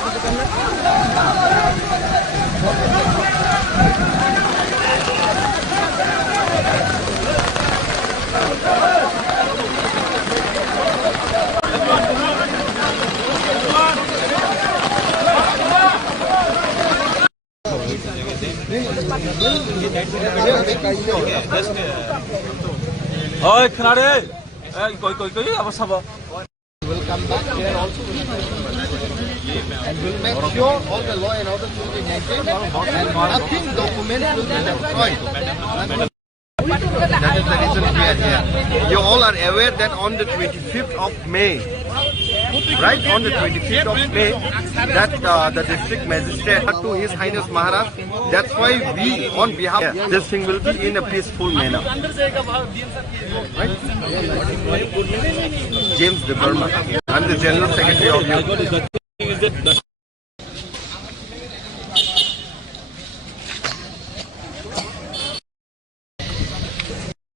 Oi, kenapa? Koi, apa sabar? Will come back here also and will make sure all the law and order will be maintained and nothing documents will be destroyed. That is the reason we are here. You all are aware that on the 25th of May, right on the 25th of May, that the district magistrate to His Highness Maharaj. That's why we, on behalf, this thing will be in a peaceful manner. Right? James De Burma. I'm the General Secretary of you.